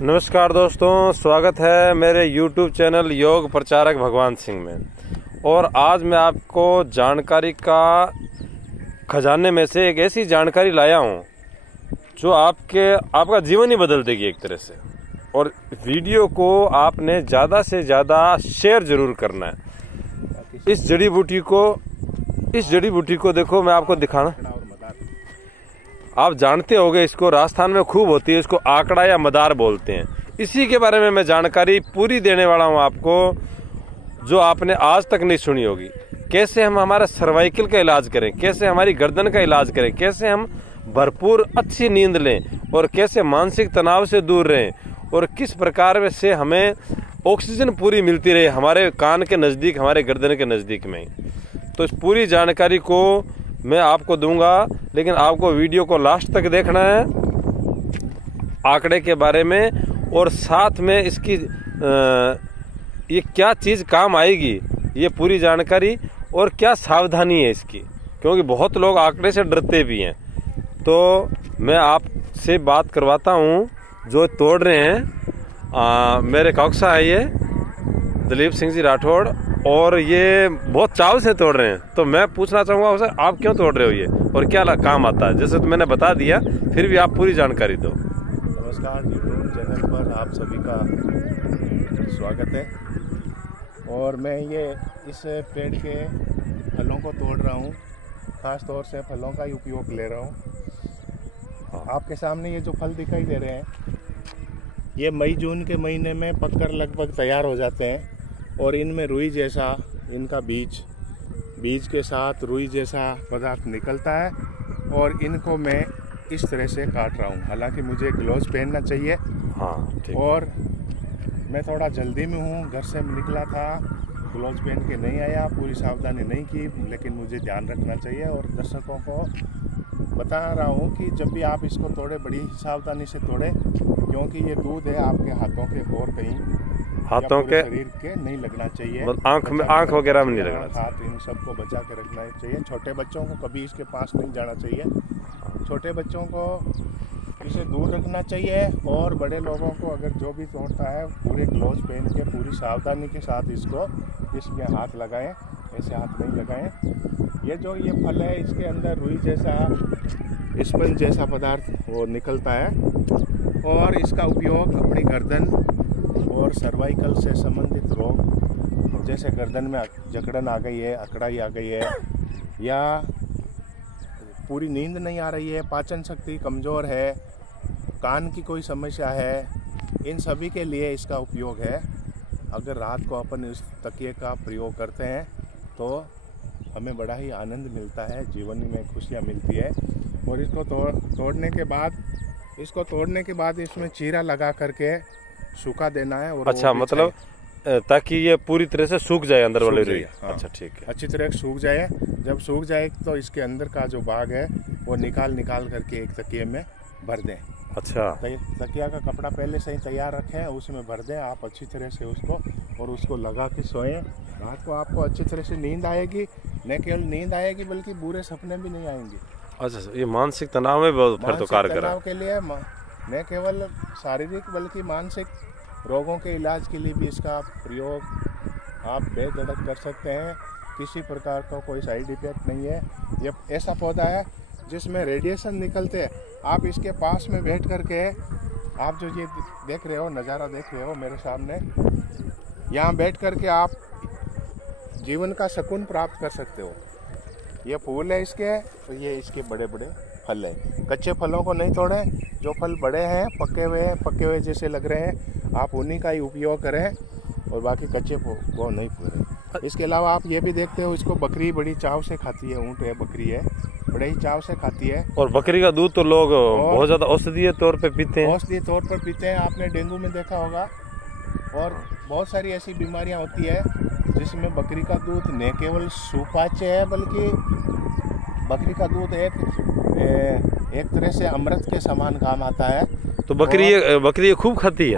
नमस्कार दोस्तों, स्वागत है मेरे YouTube चैनल योग प्रचारक भगवान सिंह में। और आज मैं आपको जानकारी का खजाने में से एक ऐसी जानकारी लाया हूँ जो आपका जीवन ही बदल देगी एक तरह से। और वीडियो को आपने ज़्यादा से ज़्यादा शेयर जरूर करना है। इस जड़ी बूटी को देखो, मैं आपको दिखाना, आप जानते होंगे इसको, राजस्थान में खूब होती है, इसको आंकड़ा या मदार बोलते हैं। इसी के बारे में मैं जानकारी पूरी देने वाला हूं आपको, जो आपने आज तक नहीं सुनी होगी। कैसे हम हमारा सर्वाइकल का इलाज करें, कैसे हमारी गर्दन का इलाज करें, कैसे हम भरपूर अच्छी नींद लें और कैसे मानसिक तनाव से दूर रहें, और किस प्रकार से हमें ऑक्सीजन पूरी मिलती रहे हमारे कान के नज़दीक, हमारे गर्दन के नज़दीक में। तो इस पूरी जानकारी को मैं आपको दूंगा, लेकिन आपको वीडियो को लास्ट तक देखना है आंकड़े के बारे में, और साथ में इसकी ये क्या चीज़ काम आएगी, ये पूरी जानकारी, और क्या सावधानी है इसकी, क्योंकि बहुत लोग आंकड़े से डरते भी हैं। तो मैं आपसे बात करवाता हूँ जो तोड़ रहे हैं, मेरे कौक्सा है ये दिलीप सिंह जी राठौड़, और ये बहुत चाव से तोड़ रहे हैं। तो मैं पूछना चाहूँगा सर, आप क्यों तोड़ रहे हो ये, और क्या काम आता है? जैसे तो मैंने बता दिया, फिर भी आप पूरी जानकारी दो। नमस्कार, यूट्यूब चैनल पर आप सभी का स्वागत है। और मैं ये इस पेड़ के फलों को तोड़ रहा हूँ, खास तौर से फलों का ही उपयोग ले रहा हूँ। आपके सामने ये जो फल दिखाई दे रहे हैं, ये मई जून के महीने में पककर लगभग तैयार हो जाते हैं, और इनमें रुई जैसा, इनका बीज के साथ रुई जैसा पदार्थ निकलता है, और इनको मैं इस तरह से काट रहा हूँ। हालांकि मुझे ग्लव्स पहनना चाहिए। हाँ, ठीक। और मैं थोड़ा जल्दी में हूँ, घर से निकला था, ग्लव्स पहन के नहीं आया, पूरी सावधानी नहीं की, लेकिन मुझे ध्यान रखना चाहिए। और दर्शकों को बता रहा हूँ कि जब भी आप इसको तोड़े, बड़ी सावधानी से तोड़े, क्योंकि ये दूध है, आपके हाथों के और कहीं, हाथों के शरीर के नहीं लगना चाहिए, आंख वगैरह में नहीं लगना चाहिए। हाथ इन सबको बचा के रखना चाहिए। छोटे बच्चों को कभी इसके पास नहीं जाना चाहिए, छोटे बच्चों को इसे दूर रखना चाहिए। और बड़े लोगों को अगर जो भी तोड़ता है, पूरे ग्लव्स पहन के पूरी सावधानी के साथ इसमें हाथ लगाएं, ऐसे हाथ नहीं लगाएं। ये फल है, इसके अंदर रुई जैसा, स्पंज जैसा पदार्थ वो निकलता है, और इसका उपयोग अपनी गर्दन और सर्वाइकल से संबंधित रोग, जैसे गर्दन में जकड़न आ गई है, अकड़ाई आ गई है, या पूरी नींद नहीं आ रही है, पाचन शक्ति कमज़ोर है, कान की कोई समस्या है, इन सभी के लिए इसका उपयोग है। अगर रात को अपन इस तकिए का प्रयोग करते हैं तो हमें बड़ा ही आनंद मिलता है, जीवन में खुशियाँ मिलती है। और इसको तोड़ने के बाद इसमें चीरा लगा करके सूखा देना है। और अच्छा, मतलब ताकि ये पूरी तरह से सूख जाए अंदर वाले रुई। हाँ। अच्छा, ठीक है। अच्छी तरह सूख जाए। जब सूख जाए तो इसके अंदर का जो भाग है वो निकाल करके एक तकिए में भर दें। अच्छा, तकिया का कपड़ा पहले से ही तैयार रखें, उसमें भर दें आप अच्छी तरह से उसको लगा के सोएं। रात को आपको अच्छी तरह से नींद आएगी, न केवल नींद आएगी बल्कि बुरे सपने भी नहीं आएंगे। अच्छा, ये मानसिक तनाव में बहुत फिर तो कारगर है के लिए, न केवल शारीरिक बल्कि मानसिक रोगों के इलाज के लिए भी इसका प्रयोग आप बेधड़क कर सकते हैं। किसी प्रकार का कोई साइड इफेक्ट नहीं है। ये ऐसा पौधा है जिसमें रेडिएशन निकलते हैं। आप इसके पास में बैठ करके, आप जो ये देख रहे हो, नज़ारा देख रहे हो मेरे सामने, यहाँ बैठ करके आप जीवन का सुकून प्राप्त कर सकते हो। ये फूल है इसके, तो ये इसके बड़े बड़े फल है। कच्चे फलों को नहीं तोड़ें, जो फल बड़े हैं, पके हुए जैसे लग रहे हैं, आप उन्हीं का ही उपयोग करें, और बाकी कच्चे वो नहीं तोड़ें। इसके अलावा आप ये भी देखते हो, इसको बकरी बड़ी चाव से खाती है, ऊँट है, बकरी है, बड़े ही चाव से खाती है। और बकरी का दूध तो लोग बहुत ज़्यादा औषधीय तौर पे पीते हैं। औषधीय तौर पर पीते हैं, आपने डेंगू में देखा होगा। और बहुत सारी ऐसी बीमारियां होती है जिसमें बकरी का दूध न केवल सुपाच्य है, बल्कि बकरी का दूध एक तरह से अमृत के समान काम आता है। तो बकरी खूब खाती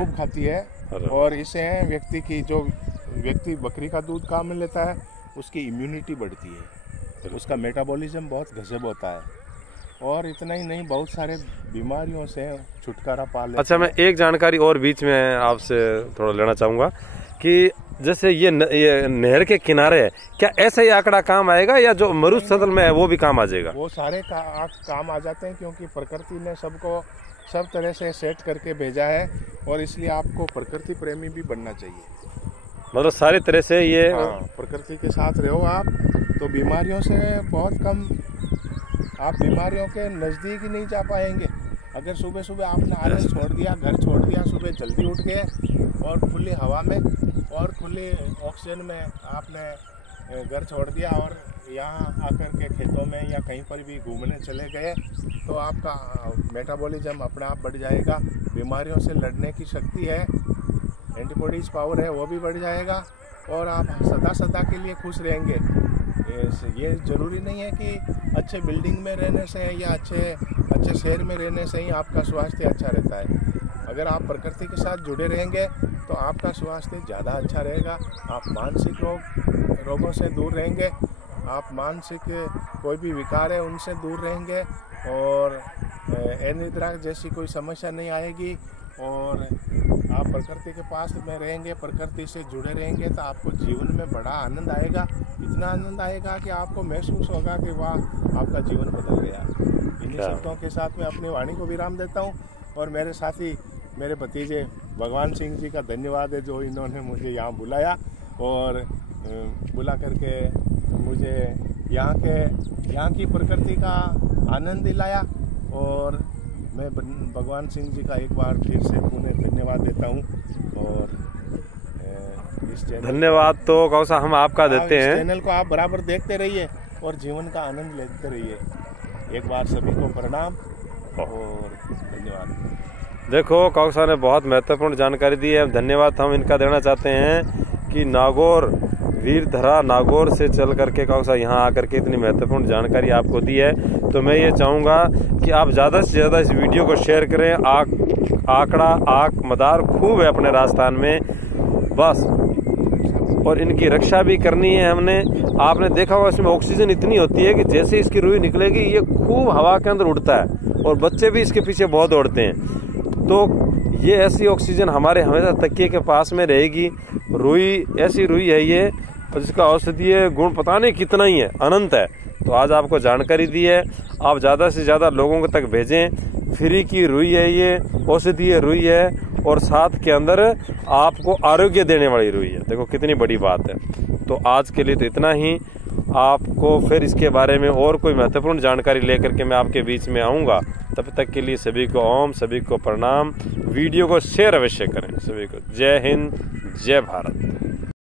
है। और इससे व्यक्ति बकरी का दूध काम में लेता है, उसकी इम्यूनिटी बढ़ती है, उसका मेटाबॉलिज्म बहुत गजब होता है। और इतना ही नहीं, बहुत सारे बीमारियों से छुटकारा पा लेते। अच्छा, मैं एक जानकारी और बीच में आपसे थोड़ा लेना चाहूँगा कि जैसे ये नहर के किनारे है, क्या ऐसा ही आंकड़ा काम आएगा या जो मरुस्थल में है वो भी काम आ जाएगा? वो सारे काम आ जाते हैं, क्योंकि प्रकृति ने सबको सब तरह से सेट करके भेजा है, और इसलिए आपको प्रकृति प्रेमी भी बनना चाहिए। मतलब सारी तरह से ये प्रकृति के साथ रहो आप, तो बीमारियों से बहुत कम, आप बीमारियों के नज़दीक ही नहीं जा पाएंगे। अगर सुबह सुबह आपने आलस छोड़ दिया, घर छोड़ दिया, सुबह जल्दी उठ गए और खुली हवा में और खुली ऑक्सीजन में आपने घर छोड़ दिया और यहाँ आकर के खेतों में या कहीं पर भी घूमने चले गए, तो आपका मेटाबॉलिज्म अपने आप बढ़ जाएगा, बीमारियों से लड़ने की शक्ति है, एंटीबॉडीज पावर है वो भी बढ़ जाएगा, और आप सदा सदा के लिए खुश रहेंगे। ये ज़रूरी नहीं है कि अच्छे बिल्डिंग में रहने से या अच्छे शहर में रहने से ही आपका स्वास्थ्य अच्छा रहता है। अगर आप प्रकृति के साथ जुड़े रहेंगे तो आपका स्वास्थ्य ज़्यादा अच्छा रहेगा। आप मानसिक रोगों से दूर रहेंगे, आप मानसिक कोई भी विकार है उनसे दूर रहेंगे, और अनिद्रा जैसी कोई समस्या नहीं आएगी, और आप प्रकृति के पास में रहेंगे, प्रकृति से जुड़े रहेंगे, तो आपको जीवन में बड़ा आनंद आएगा। इतना आनंद आएगा कि आपको महसूस होगा कि वाह, आपका जीवन बदल गया। इन्हीं शब्दों के साथ मैं अपनी वाणी को विराम देता हूँ, और मेरे साथी, मेरे भतीजे भगवान सिंह जी का धन्यवाद है, जो इन्होंने मुझे यहाँ बुलाया और बुला करके मुझे यहाँ की प्रकृति का आनंद दिलाया। और मैं भगवान सिंह जी का एक बार फिर से पुनः धन्यवाद देता हूँ। और इस धन्यवाद तो कौसा हम आपका देते हैं। चैनल को आप बराबर देखते रहिए और जीवन का आनंद लेते रहिए। एक बार सभी को प्रणाम और धन्यवाद। देखो, कौसा ने बहुत महत्वपूर्ण जानकारी दी है। धन्यवाद हम इनका देना चाहते हैं कि नागौर वीरधरा नागौर से चल करके कौसा यहाँ आकर के इतनी महत्वपूर्ण जानकारी आपको दी है। तो मैं ये चाहूँगा कि आप ज़्यादा से ज़्यादा इस वीडियो को शेयर करें। आंकड़ा आंख मदार खूब है अपने राजस्थान में, बस, और इनकी रक्षा भी करनी है हमने। आपने देखा होगा इसमें ऑक्सीजन इतनी होती है कि जैसे इसकी रुई निकलेगी ये खूब हवा के अंदर उड़ता है, और बच्चे भी इसके पीछे बहुत दौड़ते हैं। तो ये ऐसी ऑक्सीजन हमारे हमेशा तकिए के पास में रहेगी। रुई ऐसी रुई है ये, और जिसका औषधीय गुण पता नहीं कितना ही है, अनंत है। तो आज आपको जानकारी दी है, आप ज़्यादा से ज़्यादा लोगों तक भेजें। फ्री की रुई है ये, औषधीय रुई है, और साथ के अंदर आपको आरोग्य देने वाली रुई है। देखो कितनी बड़ी बात है। तो आज के लिए तो इतना ही। आपको फिर इसके बारे में और कोई महत्वपूर्ण जानकारी लेकर के मैं आपके बीच में आऊँगा। तब तक के लिए सभी को ओम, सभी को प्रणाम। वीडियो को शेयर अवश्य करें। सभी को जय हिंद, जय भारत।